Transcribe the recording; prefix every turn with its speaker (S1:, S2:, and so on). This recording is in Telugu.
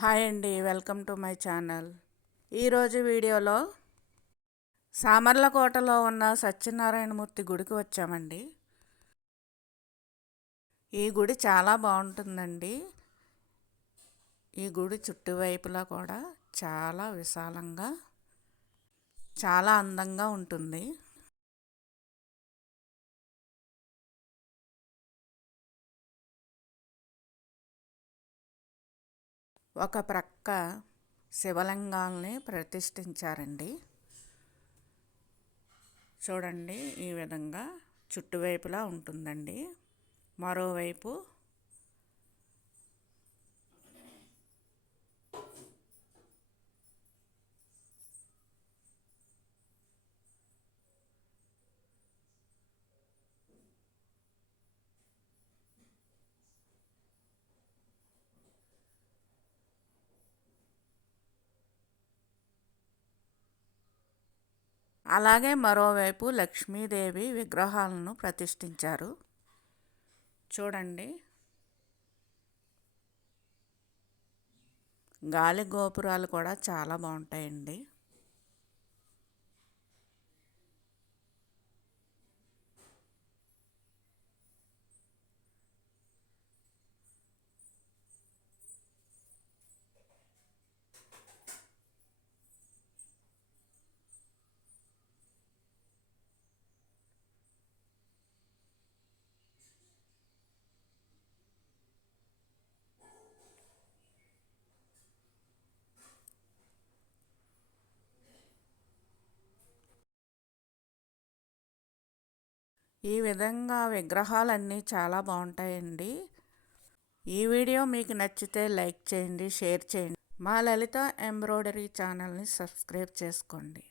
S1: హాయ్ అండి వెల్కమ్ టు మై ఛానల్. ఈరోజు వీడియోలో సామర్లకోటలో ఉన్న సత్యనారాయణమూర్తి గుడికి వచ్చామండి. ఈ గుడి చాలా బాగుంటుందండి. ఈ గుడి చుట్టువైపులా కూడా చాలా విశాలంగా చాలా అందంగా ఉంటుంది. ఒక ప్రక్క శివలింగాల్ని ప్రతిష్ఠించారండి. చూడండి ఈ విధంగా చుట్టువైపులా ఉంటుందండి. మరోవైపు అలాగే మరోవైపు లక్ష్మీదేవి విగ్రహాలను ప్రతిష్ఠించారు. చూడండి. గాలి గోపురాలు కూడా చాలా బాగుంటాయండి. ఈ విధంగా విగ్రహాలన్నీ చాలా బాగుంటాయండి. ఈ వీడియో మీకు నచ్చితే లైక్ చేయండి షేర్ చేయండి. మా లలిత ఎంబ్రాయిడరీ ఛానల్ని సబ్స్క్రైబ్ చేసుకోండి.